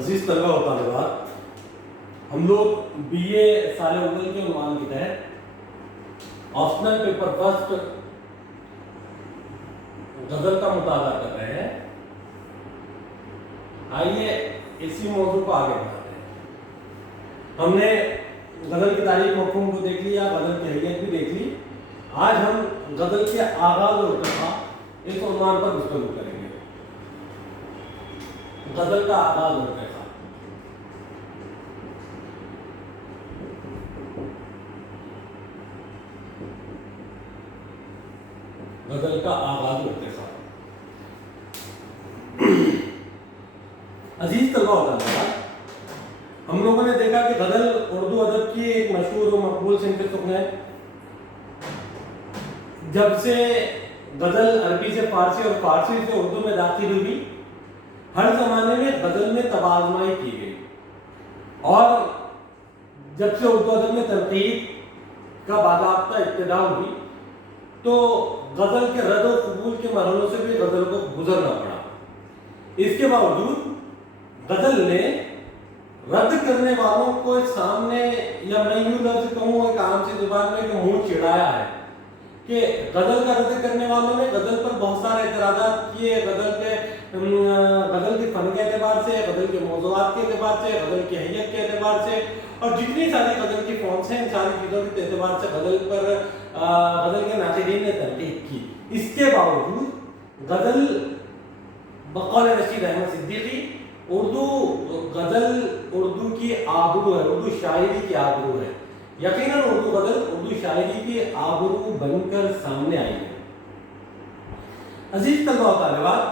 عزیز طلبہ و طالبات، ہم لوگ بی اے سال اول کے عنوان کے تحت آپشنل پیپر فرسٹ غزل کا مطالعہ کر رہے ہیں۔ آئیے اسی موضوع کو آگے بڑھاتے ہیں۔ ہم نے غزل کی تاریخ مفہوم کو دیکھ لیا، غزل کی حیت بھی دیکھ لی۔ آج ہم غزل کے آغاز اور ارتقاء اس عنوان پر گفتگو کریں گے۔ غزل کا آغاز اور ارتقاء۔ غزل کا آغاز و ارتقاء۔ عزیز طلبہ و طالبات، ہم لوگوں نے دیکھا کہ غزل اردو ادب کی ایک مشہور و مقبول صنف سخن ہے۔ جب سے غزل عربی سے فارسی اور فارسی سے اردو میں داخل ہوئی، ہر زمانے میں غزل میں تبادلائی کی گئی، اور جب سے اردو ادب میں تنقید کا باضابطہ ابتدا ہوئی تو غزل کے رد و قبول کے مرحلوں سے بھی غزل کو گزرنا پڑا۔ اس کے باوجود غزل نے رد کرنے والوں کو سامنے، یا میں یوں لفظ کہوں ایک عام سی زبان میں، کہ منہ چڑھایا ہے کہ غزل کا رد کرنے والوں نے غزل پر بہت سارے اعتراضات کیے، غزل کے فن کے اعتبار سے، غزل کے موضوعات کے اعتبار سے، غزل کی حیت کے اعتبار سے، اور جتنی ساری غزل کی فارمس ہیں ان ساری چیزوں کے اعتبار سے غزل کے ناقدین نے تنقید کی۔ اس کے باوجود غزل بقول رشید احمد صدیقی غزل اردو کی آبرو ہے، اردو شاعری کی آبرو ہے۔ یقیناً اردو غزل اردو شاعری کی آبرو بن کر سامنے آئی ہے۔ عزیز طلبہ و طالبات،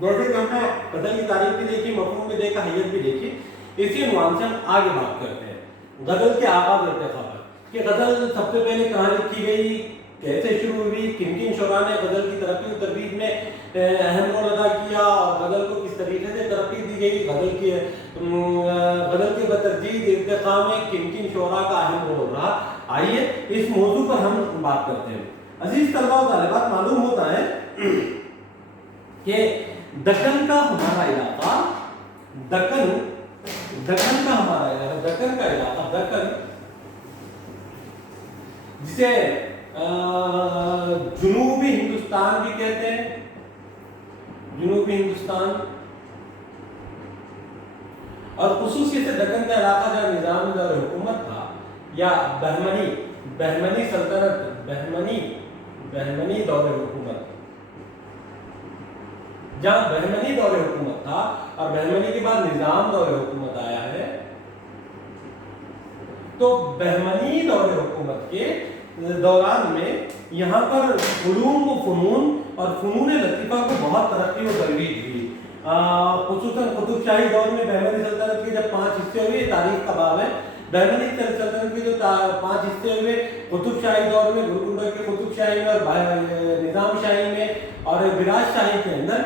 جیسے کہ ہم نے غزل کی تاریخ بھی دیکھی، مفہوم بھی دیکھا، حیت بھی دیکھی، اسی عنوان سے ہم آگے بات کرتے ہیں غزل کے آغاز ارتقاء پر، کہ غزل سب سے پہلے کہاں لکھی گئی، کیسے شروع ہوئی، کن کن شعراء نے غزل کی ترقی و ترویج میں اہم رول ادا کیا، اور غزل کو کس طریقے سے ترقی دی گئی، غزل کے بتدریج ارتقاء میں کن کن شعراء کا اہم رول رہا۔ آئیے اس موضوع پر ہم بات کرتے ہیں۔ عزیز طلبہ و طالبات، معلوم ہوتا ہے کہ دکن کا ہمارا علاقہ، دکن کا علاقہ جسے جنوبی ہندوستان بھی کہتے ہیں، جنوبی ہندوستان، اور خصوصیت دکن کا علاقہ جہاں نظام دور حکومت تھا، یا بہمنی سلطنت، بہمنی دور حکومت، جہاں بہمنی دور حکومت تھا اور بہمنی کے بعد نظام دور حکومت آیا ہے، تو بہمنی دور حکومت کے دوران میں یہاں پر علوم و فنون اور فنون لطیفہ کو بہت ترقی و ترویج ہوئی۔ خصوصاً قطب شاہی دور میں بہمنی سلطنت کے جب 5 حصے ہوئے، تاریخ کا باب ہے، بہمنی سلطنت کے جو 5 حصے ہوئے، قطب شاہی دور میں گولکنڈہ کے قطب شاہی میں اور نظام شاہی میں اور براج شاہی کے اندر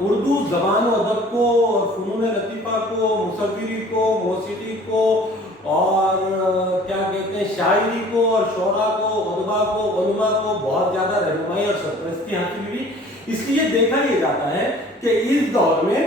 اردو زبان و ادب کو اور فنون لطیفہ کو، مصوری کو، موسیقی کو، اور کیا کہتے ہیں شاعری کو اور شعراء کو، ادبا کو، علماء کو بہت زیادہ رہنمائی اور سرپرستی حاصل ہوئی۔ اس لیے دیکھا یہ جاتا ہے کہ اس دور میں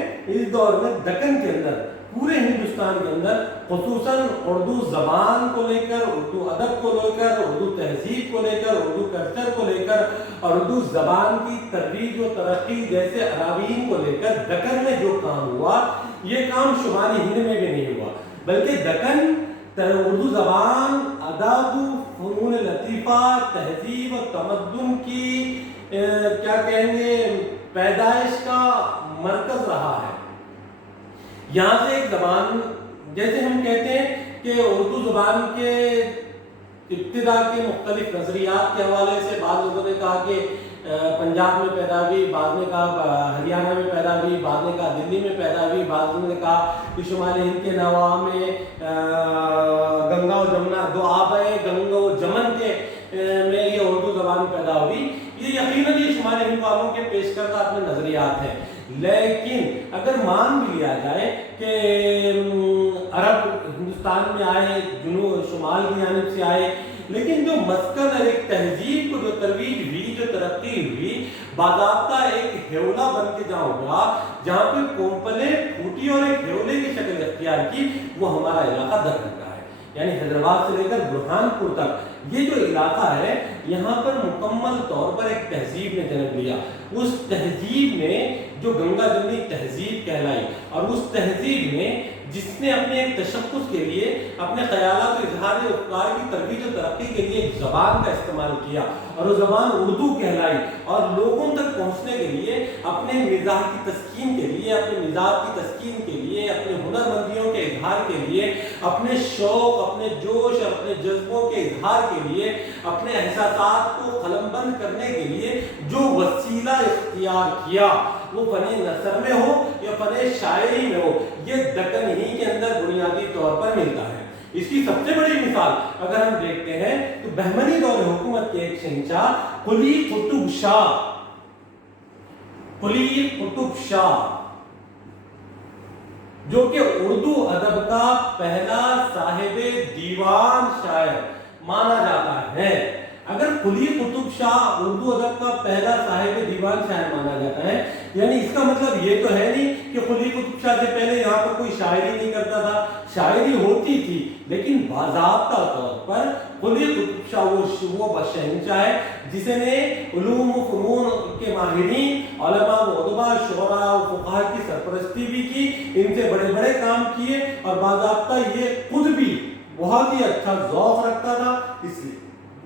دکن کے اندر، پورے ہندوستان کے اندر، خصوصاً اردو زبان کو لے کر، اردو ادب کو لے کر، اردو تہذیب کو لے کر، اردو کلچر کو لے کر، اور اردو زبان کی ترویج و ترقی جیسے عناوین کو لے کر دکن میں جو کام ہوا، یہ کام شمالی ہند میں بھی نہیں ہوا، بلکہ دکن اردو زبان، ادب، فنون لطیفہ، تہذیب و تمدن کی کیا کہیں گے پیدائش کا مرکز رہا ہے۔ یہاں سے ایک زبان، جیسے ہم کہتے ہیں کہ اردو زبان کے ابتدا کے مختلف نظریات کے حوالے سے بعض لوگوں نے کہا کہ پنجاب میں پیدا ہوئی، بعض نے کہا ہریانہ میں پیدا ہوئی، بعض نے کہا دلی میں پیدا ہوئی، بعض نے کہا کہ شمالی ہند کے نواح میں گنگا و جمنا، دو آبائے گنگا و جمن کے میں یہ اردو زبان پیدا ہوئی۔ یہ یقیناً یہ شمالی ہند والوں کے پیش کردہ اپنے نظریات ہیں، لیکن اگر مان بھی لیا جائے کہ عرب ہندوستان میں آئے، جنوب شمال کی جانب سے آئے، लेकिन जो मस्कन और एक तहजीब को जो तरवीज हुई, जो तरक्की हुई, बाज़ाब्ता एक हेवला बन के जहाँ हुआ, जहाँ पे कोंपले फूटी और एक हेवले की शक्ल इख्तियार की, वो हमारा इलाका दक्कन का है। यानी हैदराबाद से लेकर बुरहानपुर तक ये जो इलाका है, यहाँ पर मुकम्मल तौर पर एक तहजीब ने जन्म लिया। उस तहजीब में जो गंगा जमनी तहजीब कहलाई, और उस तहजीब में जिसने अपने एक तशक्कुस के लिए, अपने ख्यालात और इजहार अफकार की तरबीत और तरक्की के लिए एक ज़बान का इस्तेमाल किया, और वो ज़बान उर्दू कहलाई, और लोगों तक पहुँचने के लिए, अपने मिजाज की तस्कीन के लिए, अपने मिजाज की तस्कीन के लिए, अपने हुनरमंदियों के इजहार के लिए, अपने शौक़, अपने जोश और अपने जज्बों के इजहार के लिए, अपने एहसासात को कलमबंद करने के लिए जो वसीला इख्तियार किया, वो फ़ने नसर में हो या फ़ने शायरी में हो, ये दक्कन ही के अंदर बुनियादी तौर पर मिलता है। इसकी सबसे बड़ी मिसाल अगर हम देखते हैं तो बहमनी दौर हुकूमत के एक शहंशाह कुली कुतुब शाह, जो कि उर्दू अदब का पहला साहिबे दीवान शायर माना जाता है। अगर कुली कुतुब शाह उर्दू अदब का पहला साहिब दीवान शायर माना जाता है, यानी इसका मतलब ये तो है नहीं कि कुली कुतुब शाह से पहले यहाँ पर कोई शायरी नहीं करता था। शायरी होती थी, लेकिन बाज़ाब्ता तौर पर कुली कुतुब शाह वो शहंशाह है जिसने उलूम व फ़नून के माहिरीन, उलमा व उदबा, शुअरा व फुक़हा की सरपरस्ती भी की, इनसे बड़े बड़े काम किए, और बाज़ाब्ता ये खुद भी बहुत ही अच्छा ज़ौक़ रखता था, इसलिए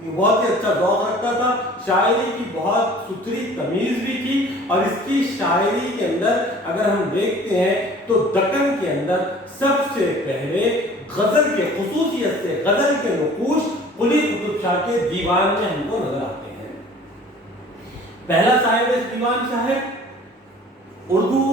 बहुत ही अच्छा ज़ौक़ रखता था। शायरी की बहुत सुथरी तमीज़ भी थी, और इसकी शायरी के अंदर अगर हम देखते हैं तो दक्कन के अंदर सबसे पहले गज़ल के खुसूसियत से गज़ल के नक़ूश कुली कुतुब शाह के दीवान में हमको नजर आते हैं। पहला साहिब दीवान शायर उर्दू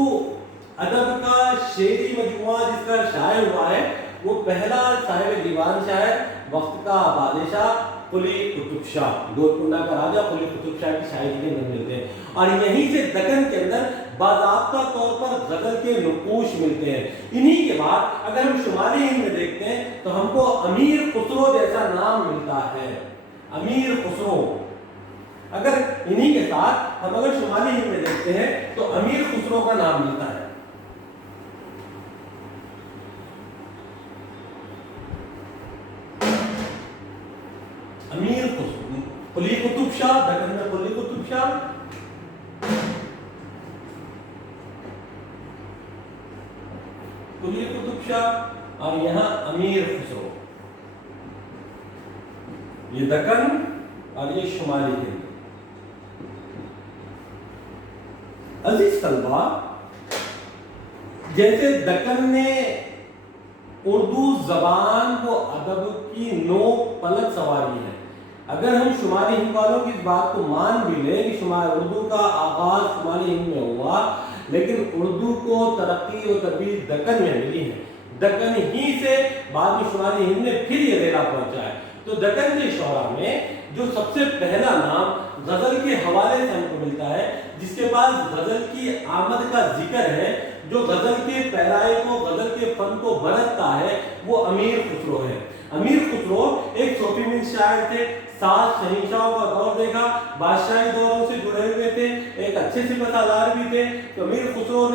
अदब का शेरी मजमुआ जिसका शायर हुआ है, वो पहला साहिब दीवान शायर वक्त का बादशाह कुली कुतुब शाह, गोलकुंडा का राजा कुली कुतुब शाह की शायरी के अंदर मिलते हैं, और यहीं से दक्कन के अंदर बाज़ाब्ता तौर पर गज़ल के नक़ूश मिलते हैं। इन्हीं के बाद अगर हम शुमाली हिंद में देखते हैं तो हमको अमीर खुसरो जैसा नाम मिलता है, अमीर खुसरो। अगर इन्हीं के साथ हम अगर शुमाली हिंद में देखते हैं तो अमीर खुसरो का नाम मिलता है। अमीर खुसरो, कुली कुतुब शाह, दक्कन में कुली कुतुब शाह, कुली कुतुब शाह, और यहाँ अमीर खुसरो। ये दक्कन और ये शुमाली हिंद। अजीज तलबा, जैसे दक्कन ने उर्दू जबान को अदब की नोक पलक सवारी है, अगर हम शुमाली हिंद वालों की इस बात को मान भी लें कि उर्दू का आगाज शुमाली हिंद में हुआ, लेकिन उर्दू को तरक्की और तरबीत दक्कन में मिली है। दक्कन ही से बाद में शुमाली हिंद में फिर ये रेला पहुंचा है। तो दक्कन के शौरा में जो सबसे पहला नाम गजल के हवाले से हमको मिलता है, जिसके पास गजल की आमद का जिक्र है, जो गजल के पैराए को, गजल के फन को बरतता है, वो अमीर खुसरो है। अमीर खुसरो एक सूफी मिन शायर थे, 7 शहंशाहों का दौर देखा, बादशाही दौरों से जुड़े हुए थे, एक अच्छे सिपतसालार भी थे। तो अमीर खुसरो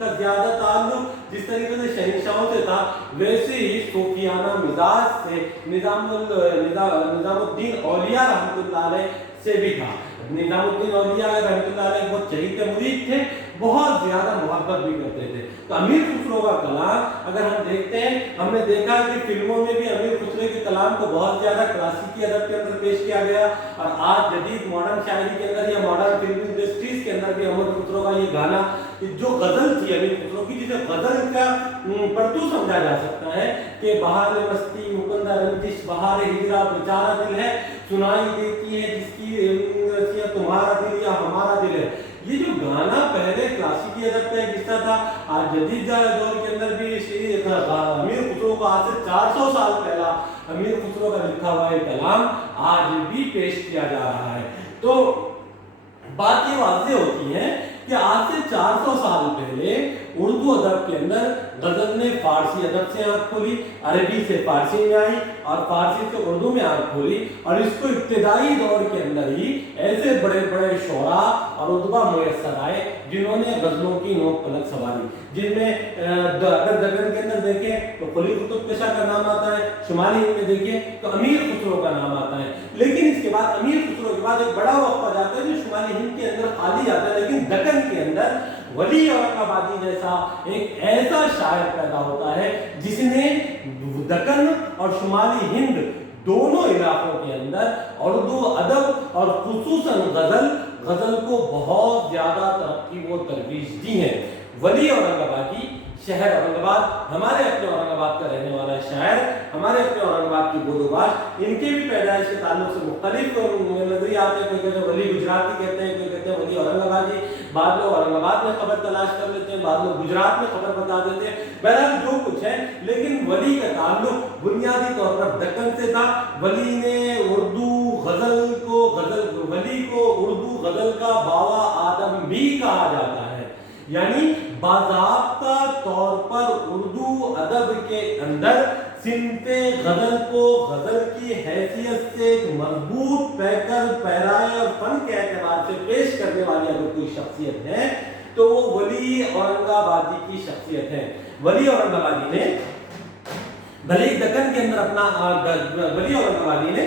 का ज्यादा ताल्लुक जिस तरीके से शहंशाहों से था, वैसे ही सूफियाना मिजाज से निजामुद्दीन औलिया रहमतुल्लाह अलैह से भी था। निजामुद्दीन औलिया रहमतुल्लाह अलैह बहुत चहीते मुरीद थे, बहुत ज्यादा मोहब्बत भी करते थे। तो अमीर खुसरो का कलाम अगर हम देखते हैं, हमने देखा कि फिल्मों में भी अमीर खुसरो के कलाम को बहुत ज्यादा क्लासिकी अदब के अंदर पेश किया गया, और आज जदीद मॉडर्न शायरी के अंदर या मॉडर्न फिल्म इंडस्ट्रीज के अंदर भी अमीर खुसरो का ये गाना, जो गजल थी अमीर खुसरो की, जिसे गजल का परतू समझा जा सकता है कि बहार मस्ती मुकंदा रंजिश बहार हिजरा बेचारा दिल है, सुनाई देती है जिसकी तुम्हारा दिल या हमारा दिल है। ये जो गाना पहले क्लासिकी अदब का एक हिस्सा था, आज जदीद दौर के अंदर भी अमीर खुसरो का आज से 400 साल पहला अमीर खुसरो का लिखा हुआ एक कलाम आज भी पेश किया जा रहा है। तो बात ये वाज़ेह होती है कि आज से 400 साल पहले उर्दू अदब के अंदर गजल ने फारसी अदब से आंख खोली, अरबी से फारसी में आई और फारसी से उर्दू में आंख खोली। और इसको इब्तिदाई दौर के अंदर ही ऐसे बड़े बड़े शोरा और उदबा मुयस्सर आए जिन्होंने गजलों की नोक पलक संवारी, जिनमें अगर दक्कन के अंदर देखें तो कुली कुतुब पेशा का नाम आता है, शुमाली हिंद में देखिए तो अमीर खुसरो का नाम आता है। लेकिन इसके बाद अमीर खुसरो के बाद एक बड़ा वक्फा जाता है जो शुमाली हिंद के अंदर खाली जाता है, लेकिन दक्कन के अंदर वली औरंगाबादी जैसा एक ऐसा शायर पैदा होता है जिसने दक्कन और शुमाली हिंद दोनों इलाकों के अंदर उर्दू अदब और खुसूसन गजल को बहुत ज्यादा तरक्की व तरवीज दी है। वली औरंगाबादी शहर औरंगाबाद, हमारे अपने औरंगाबाद का रहने वाला शायर, हमारे अपने औरंगाबाद की बोधोबाज, इनके भी पैदाइश के ताल्लुक से मुख्तलिफ नजरिए आते हैं। कोई कहते हैं वली गुजराती कहते हैं, कोई कहते हैं वली औरंगाबादी, बाद लोग औरंगाबाद में खबर तलाश कर लेते हैं, बाद लोग गुजरात में खबर बता देते हैं। बहरहाल जो कुछ है, लेकिन वली का ताल्लुक बुनियादी तौर पर दक्कन से था। वली ने उर्दू गजल को वली को उर्दू गजल का बावा आदम भी कहा जाता है, यानी बाज़ाब्ता तौर पर उर्दू अदब के अंदर सिमते गजल को गजल की हैसियत से मजबूत पैकर पैराए और फन के एतबार से पेश करने वाली अगर कोई शख्सियत है तो वो वली औरंगाबादी की शख्सियत है। वली औरंगाबादी ने भले ही दक्कन के अंदर वली औरंगाबादी ने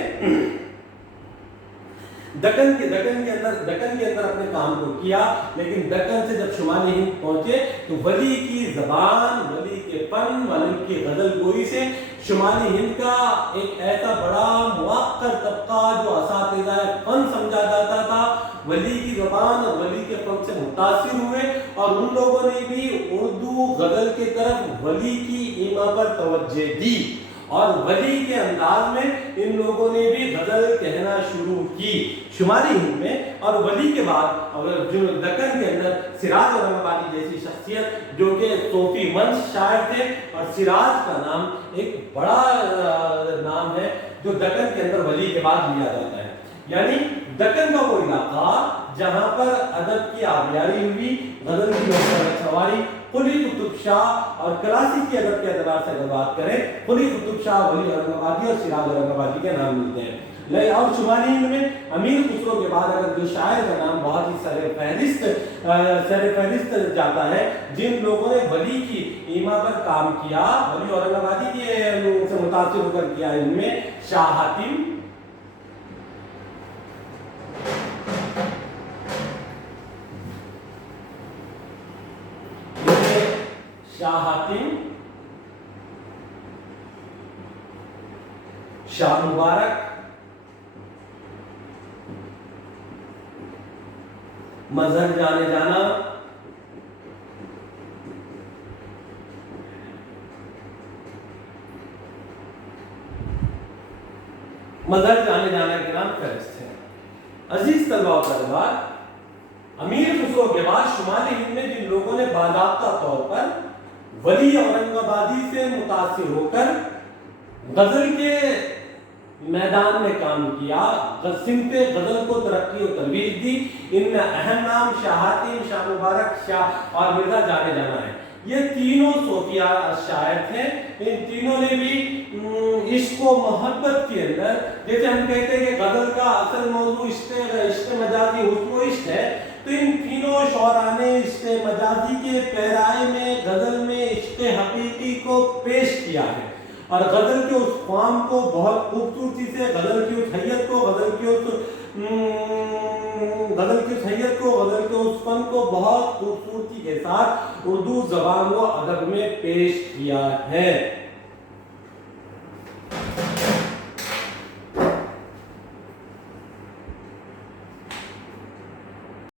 दक्कन के अंदर अपने काम को किया, लेकिन दक्कन से जब शुमाली हिंद पहुंचे तो वली की जबान, वली के फन, वली की गजल गोई से शुमाली हिंद का एक ऐसा बड़ा मुअक्कर तबका जो असातिज़ा फन समझा जाता था, वली की जबान और वली के फन से मुतासिर हुए और उन लोगों ने भी उर्दू गजल की तरफ वली की ईमा पर तवज्जो दी और वली के अंदाज में इन लोगों ने भी गजल कहना शुरू की शुमाली हिंद में। और वली के बाद जो दक्कन के अंदर सिराज औरंगाबादी जैसी शख्सियत जो कि सूफी मंश शायर थे, और सिराज का नाम एक बड़ा नाम है जो दक्कन के अंदर वली के बाद लिया जाता है, यानी दक्कन का वो इलाका जहां पर अदब की आबियारी हुई, गजल की सवारी, कुली कुतुब शाह और क्लासिकी अदब के एतबार से अगर बात करें, कुली कुतुब शाह, वली औरंगाबादी और सिराज औरंगाबादी के नाम मिलते हैं। और शुमाली हिंद में अमीर खुसरो के बाद अगर जो शायर का नाम बहुत ही सरे फहरिस्त जाता है, जिन लोगों ने वली की ईमा पर काम किया, वली औरंगाबादी के से मुतासिर होकर किया, इनमें शाह हातिम, शाह मुबारक, मजहर जाने जाना, मजहर जाने जाना के नाम फहरिस्त है। अजीज तलबा और तलबात, अमीर खुसरो के बाद शुमाली हिंद में जिन लोगों ने बाज़ाब्ता तौर पर वली औरंगाबादी से मुतासिर होकर गजल के मैदान में काम किया, सिमते गजल को तरक्की और तरवीज दी, इनमें अहम नाम शाह हातिम, शाह मुबारक, शाह और मिर्जा जाने जाना है। ये तीनों सूफिया शायर थे। इन तीनों ने भी इश्क व मोहब्बत के अंदर, जैसे हम कहते हैं कि गजल का असल मौजू इश्क मजाजी हुस्न व इश्क है, तो इन तीनों शौरा ने इश्क मजाजी के पैराए में गजल में इश्क हकीकी को पेश किया है और गजल के उस ख्वाम को बहुत खूबसूरती से, गजल की उस हैयत को, गजल के उस फन को बहुत खूबसूरती के साथ उर्दू ज़बान व अदब में पेश किया है।